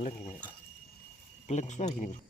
Pelan gini. Pelan sudah gini, Bro.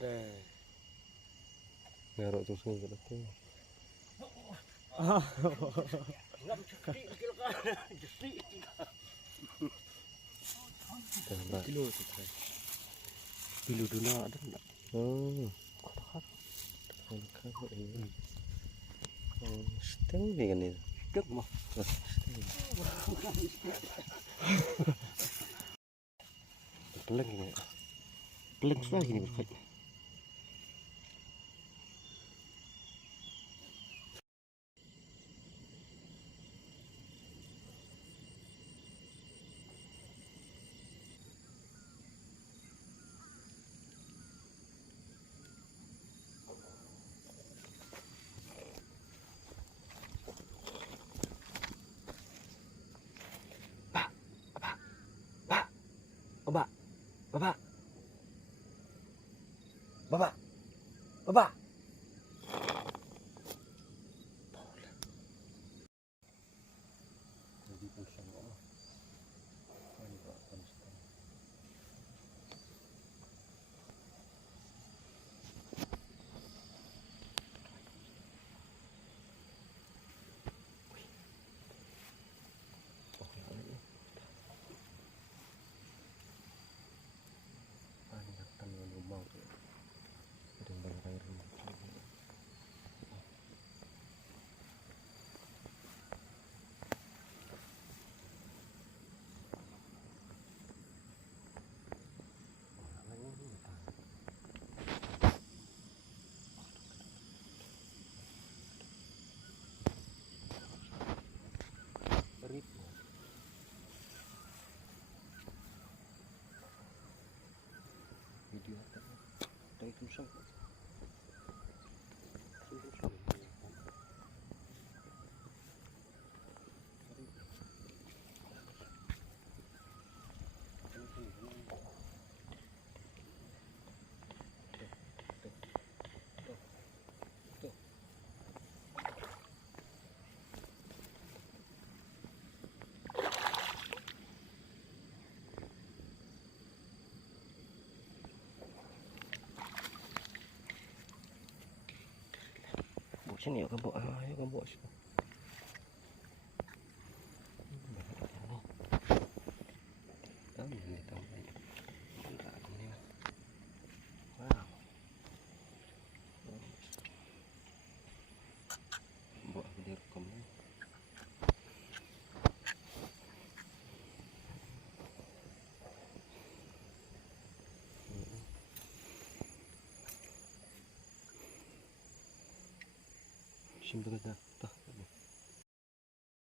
Ada ngarok terus nih gitu. Pilu dulu ada enggak? Oh, kotak ini. Oh, stem ni kan ni. Dek mah. Pelan gini. Pelan sudah gini, Bro. Bapak, bapak, bapak, bapak. Video dari susah. Sini yuk kamu sini. Wow. Buat video rekamnya. Simpan dah.